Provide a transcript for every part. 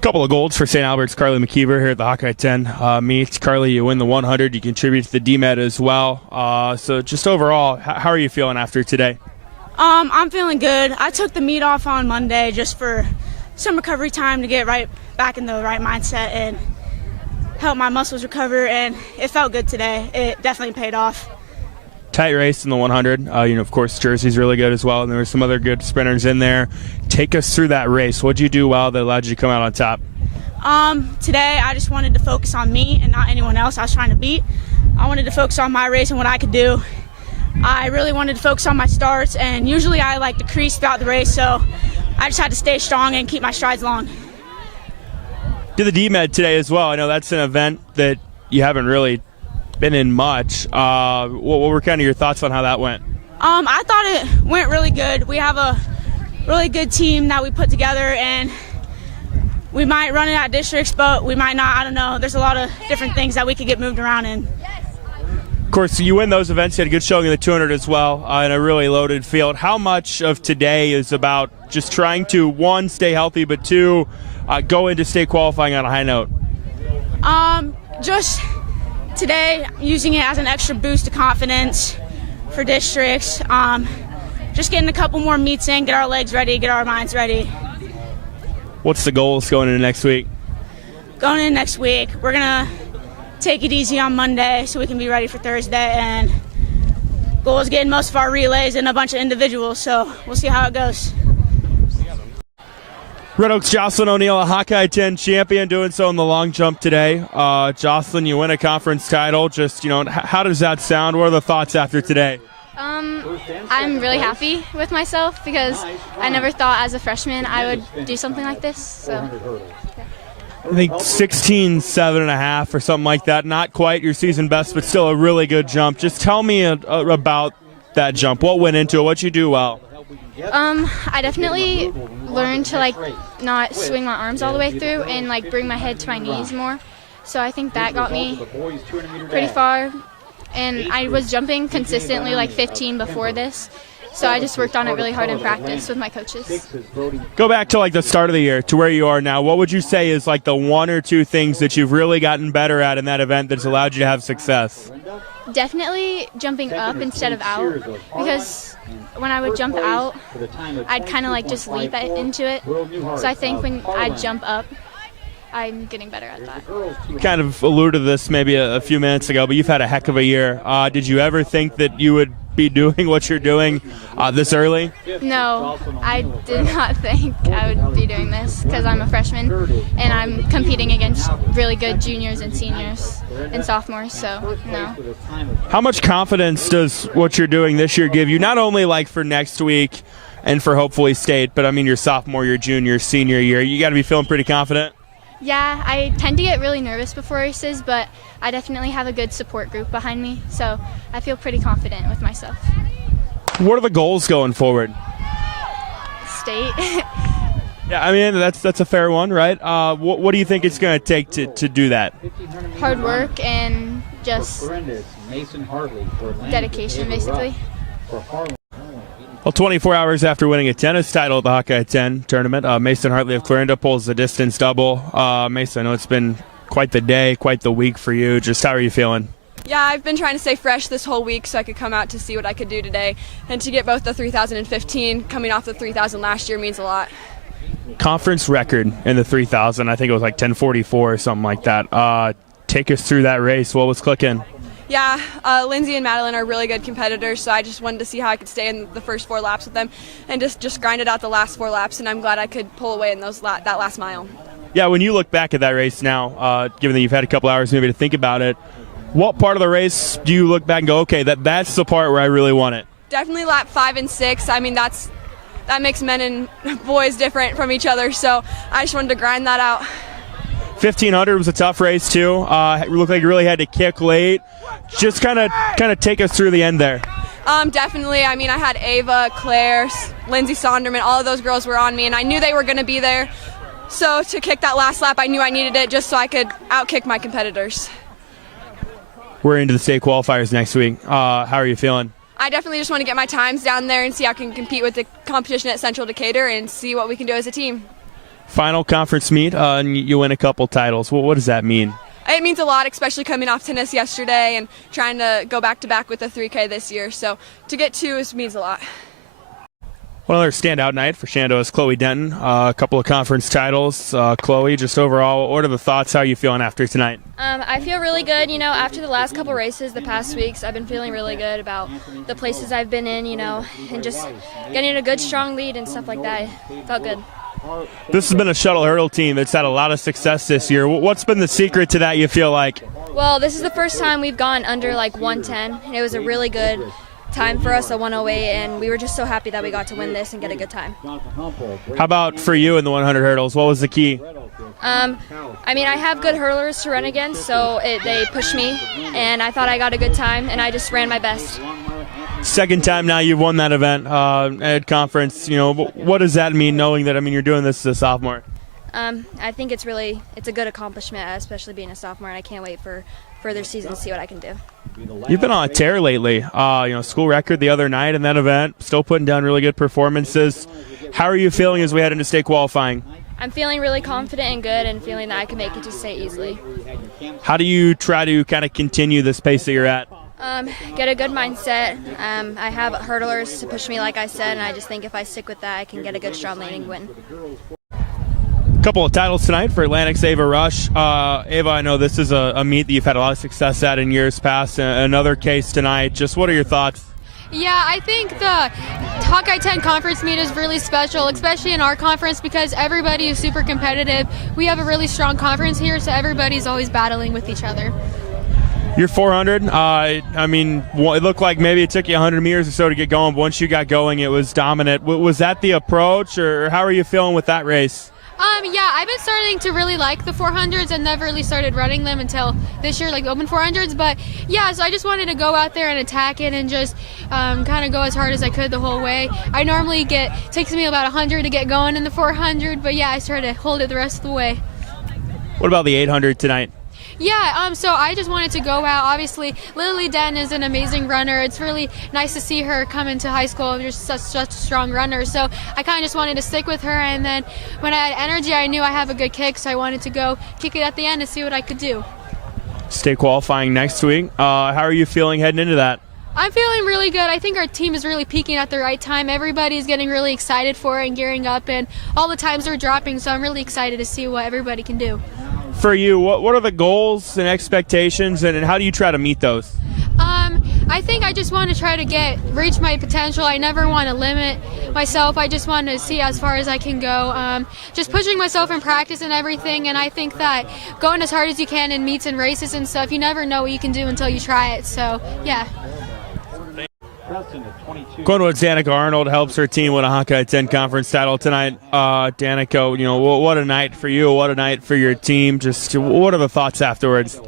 Couple of golds for St. Albert's. Carly McKeever here at the Hawkeye 10 meet. Carly, you win the 100. You contribute to the DMED as well. So just overall, how are you feeling after today? I'm feeling good. I took the meet off on Monday just for some recovery time to get right back in the right mindset and help my muscles recover, and it felt good today. It definitely paid off. Tight race in the 100. Of course, Jersey's really good as well, and there were some other good sprinters in there. Take us through that race. What did you do well that allowed you to come out on top? Today, I just wanted to focus on me and not anyone else I was trying to beat. I wanted to focus on my race and what I could do. I really wanted to focus on my starts, and usually I like to crease throughout the race, so I just had to stay strong and keep my strides long. Did the DMED today as well. I know that's an event that you haven't really been in much. What were kind of your thoughts on how that went? I thought it went really good. We have a really good team that we put together, and we might run it at districts, but we might not. I don't know. There's a lot of different things that we could get moved around in. Of course, you win those events. You had a good showing in the 200 as well, in a really loaded field. How much of today is about just trying to, one, stay healthy, but two, go into state qualifying on a high note? Just today, using it as an extra boost of confidence for districts. Just getting a couple more meets in, get our legs ready, get our minds ready. What's the goals going into next week? Going into next week, we're going to take it easy on Monday so we can be ready for Thursday. And goal is getting most of our relays and a bunch of individuals, so we'll see how it goes. Red Oaks Jocelyn O'Neill, a Hawkeye 10 champion, doing so in the long jump today. Jocelyn, you win a conference title. Just, how does that sound? What are the thoughts after today? I'm really happy with myself because I never thought as a freshman I would do something like this. So, I think 16.7.5 or something like that. Not quite your season best, but still a really good jump. Just tell me about that jump. What went into it? What'd you do well? I definitely learned to not swing my arms all the way through and bring my head to my knees more. So I think that got me pretty far. And I was jumping consistently 15 before this. So I just worked on it really hard in practice with my coaches. Go back to the start of the year to where you are now. What would you say is the one or two things that you've really gotten better at in that event that's allowed you to have success? Definitely jumping up instead of out, because when I would jump out, I'd kind of just leap into it. So I think when I jump up, I'm getting better at that. You kind of alluded to this maybe a few minutes ago, but you've had a heck of a year. Did you ever think that you would be doing what you're doing this early? No, I did not think I would be doing this because I'm a freshman and I'm competing against really good juniors and seniors and sophomores, so no. How much confidence does what you're doing this year give you, not only for next week and for hopefully state, but your sophomore, your junior, senior year? You got to be feeling pretty confident? Yeah, I tend to get really nervous before races, but I definitely have a good support group behind me, so I feel pretty confident with myself. What are the goals going forward? State. Yeah, that's a fair one, right? What do you think it's going to take to do that? Hard work and just dedication, basically. Well, 24 hours after winning a tennis title at the Hawkeye 10 tournament, Mason Hartley of Clarinda pulls the distance double. Mason, I know it's been quite the day, quite the week for you. Just how are you feeling? Yeah, I've been trying to stay fresh this whole week so I could come out to see what I could do today. And to get both the 3,000 and 15, coming off the 3,000 last year, means a lot. Conference record in the 3,000. I think it was 10:44 or something like that. Take us through that race. What was clicking? Yeah, Lindsay and Madeline are really good competitors, so I just wanted to see how I could stay in the first 4 laps with them and just grind it out the last 4 laps, and I'm glad I could pull away in that last mile. Yeah, when you look back at that race now, given that you've had a couple hours maybe to think about it, what part of the race do you look back and go, okay, that's the part where I really won it? Definitely lap 5 and 6. That makes men and boys different from each other, so I just wanted to grind that out. 1,500 was a tough race too. It looked like you really had to kick late. Just kind of take us through the end there. Definitely. I had Ava, Claire, Lindsay Sonderman, all of those girls were on me, and I knew they were going to be there. So to kick that last lap, I knew I needed it just so I could outkick my competitors. We're into the state qualifiers next week. How are you feeling? I definitely just want to get my times down there and see how I can compete with the competition at Central Decatur and see what we can do as a team. Final conference meet, and you win a couple titles. What does that mean? It means a lot, especially coming off tennis yesterday and trying to go back-to-back with the 3K this year. So to get two means a lot. One other standout night for Shenandoah's Chloe Denton. A couple of conference titles. Chloe, just overall, what are the thoughts? How are you feeling after tonight? I feel really good. After the last couple races the past weeks, I've been feeling really good about the places I've been in, and just getting a good, strong lead and stuff like that. It felt good. This has been a shuttle hurdle team that's had a lot of success this year. What's been the secret to that, you feel like? Well, this is the first time we've gone under like 110, and it was a really good time for us, a 108, and we were just so happy that we got to win this and get a good time. How about for you in the 100 hurdles? What was the key? I have good hurlers to run against, so they pushed me, and I thought I got a good time, and I just ran my best. Second time now you've won that event at conference. What does that mean, knowing that, you're doing this as a sophomore? I think it's a good accomplishment, especially being a sophomore, and I can't wait for further season to see what I can do. You've been on a tear lately. School record the other night in that event, still putting down really good performances. How are you feeling as we head into state qualifying? I'm feeling really confident and good, and feeling that I can make it to state easily. How do you try to kind of continue this pace that you're at? Get a good mindset. I have hurdlers to push me, like I said, and I just think if I stick with that, I can get a good, strong landing win. Couple of titles tonight for Atlantic's Ava Rush. Ava, I know this is a meet that you've had a lot of success at in years past. Another case tonight. Just what are your thoughts? Yeah, I think the Hawkeye 10 conference meet is really special, especially in our conference, because everybody is super competitive. We have a really strong conference here, so everybody's always battling with each other. You're 400. It looked like maybe it took you 100 meters or so to get going, but once you got going, it was dominant. Was that the approach, or how are you feeling with that race? Yeah, I've been starting to really like the 400s and never really started running them until this year, like the open 400s. But yeah, so I just wanted to go out there and attack it and just kind of go as hard as I could the whole way. I normally takes me about 100 to get going in the 400, but yeah, I started to hold it the rest of the way. What about the 800 tonight? Yeah, so I just wanted to go out. Obviously, Lily Den is an amazing runner. It's really nice to see her come into high school and just such a strong runner. So I kind of just wanted to stick with her. And then when I had energy, I knew I have a good kick, so I wanted to go kick it at the end to see what I could do. State qualifying next week. How are you feeling heading into that? I'm feeling really good. I think our team is really peaking at the right time. Everybody's getting really excited for it and gearing up, and all the times are dropping, so I'm really excited to see what everybody can do. For you, what are the goals and expectations, and how do you try to meet those? I think I just want to try to reach my potential. I never want to limit myself. I just want to see as far as I can go. Just pushing myself in practice and everything, and I think that going as hard as you can in meets and races and stuff, you never know what you can do until you try it. So, yeah. Going with Danica Arnold helps her team win a Hawkeye 10 conference title tonight. Danica, what a night for you, what a night for your team. Just what are the thoughts afterwards?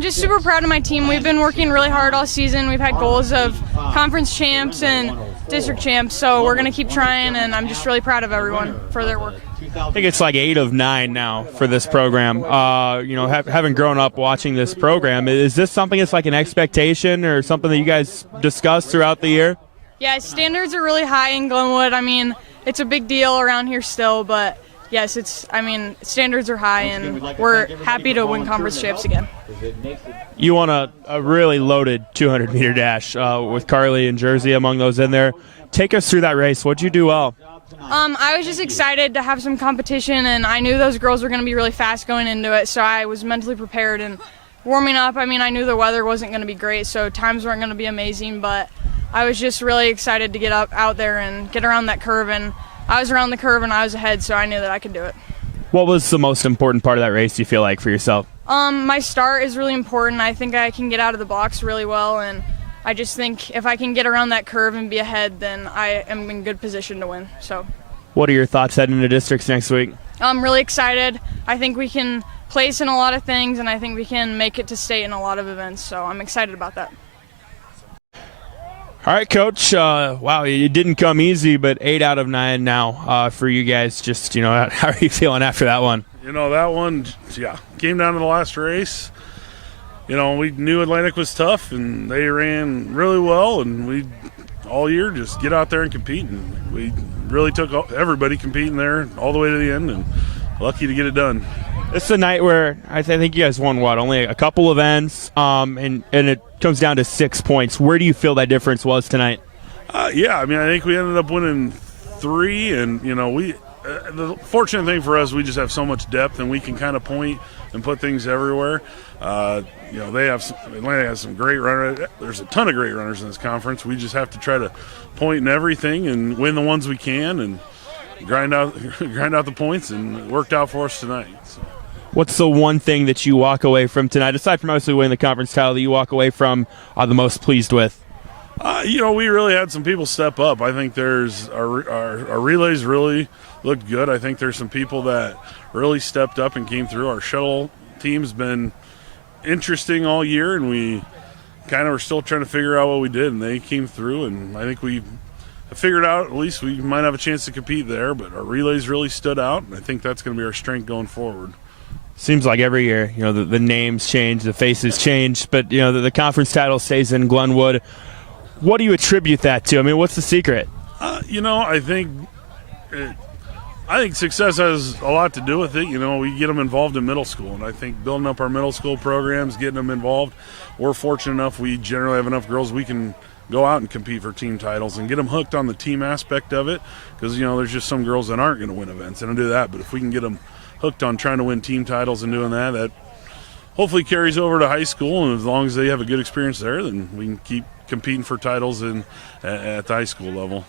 Just super proud of my team. We've been working really hard all season. We've had goals of conference champs and district champs, so we're going to keep trying, and I'm just really proud of everyone for their work. I think it's like 8 of 9 now for this program. Having grown up watching this program, is this something that's like an expectation or something that you guys discuss throughout the year? Yeah, standards are really high in Glenwood. It's a big deal around here still, but yes, standards are high, and we're happy to win conference champs again. You won a really loaded 200-meter dash with Carly and Jersey among those in there. Take us through that race. What'd you do well? I was just excited to have some competition, and I knew those girls were going to be really fast going into it, so I was mentally prepared. And warming up, I knew the weather wasn't going to be great, so times weren't going to be amazing, but I was just really excited to get out there and get around that curve, and I was around the curve and I was ahead, so I knew that I could do it. What was the most important part of that race, do you feel like, for yourself? My start is really important. I think I can get out of the box really well, and I just think if I can get around that curve and be ahead, then I am in good position to win. So, what are your thoughts heading into districts next week? I'm really excited. I think we can place in a lot of things, and I think we can make it to state in a lot of events, so I'm excited about that. All right, Coach. Wow, it didn't come easy, but 8 out of 9 now for you guys. Just, how are you feeling after that one? That one, came down to the last race. We knew Atlantic was tough, and they ran really well, and we all year just get out there and compete. And we really took everybody competing there all the way to the end, and lucky to get it done. It's a night where I think you guys won only a couple events, and it comes down to 6 points. Where do you feel that difference was tonight? Yeah, I mean, I think we ended up winning 3, and we. The fortunate thing for us, we just have so much depth, and we can kind of point and put things everywhere. Atlanta has some great runners. There's a ton of great runners in this conference. We just have to try to point in everything and win the ones we can, and grind out the points, and it worked out for us tonight. So. What's the one thing that you walk away from tonight, aside from obviously winning the conference title, that you walk away from the most pleased with? We really had some people step up. I think our relays really looked good. I think there's some people that really stepped up and came through. Our shuttle team's been interesting all year, and we kind of are still trying to figure out what we did, and they came through, and I think we figured out at least we might have a chance to compete there, but our relays really stood out, and I think that's going to be our strength going forward. Seems like every year, the names change, the faces change, but, the conference title stays in Glenwood. What do you attribute that to? I mean, what's the secret? I think success has a lot to do with it. We get them involved in middle school, and I think building up our middle school programs, getting them involved, we're fortunate enough we generally have enough girls we can go out and compete for team titles and get them hooked on the team aspect of it, because, there's just some girls that aren't going to win events and do that, but if we can get them hooked on trying to win team titles and doing that hopefully carries over to high school, and as long as they have a good experience there, then we can keep competing for titles at the high school level.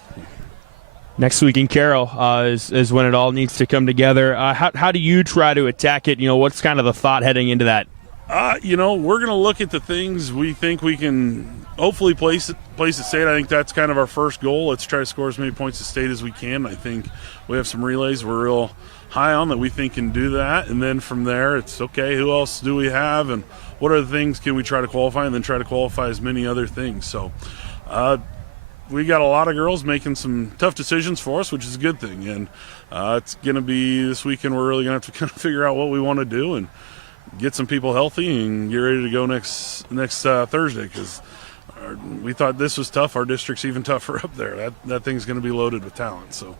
Next week in Carroll is when it all needs to come together. How do you try to attack it? What's kind of the thought heading into that? We're going to look at the things we think we can hopefully place at state. I think that's kind of our first goal. Let's try to score as many points at state as we can. I think we have some relays we're real high on that we think can do that, and then from there it's okay, who else do we have, and what other things can we try to qualify, and then try to qualify as many other things. So we got a lot of girls making some tough decisions for us, which is a good thing, and it's going to be this weekend we're really going to have to kind of figure out what we want to do and get some people healthy and get ready to go next Thursday, because we thought this was tough. Our district's even tougher up there. That thing's going to be loaded with talent, so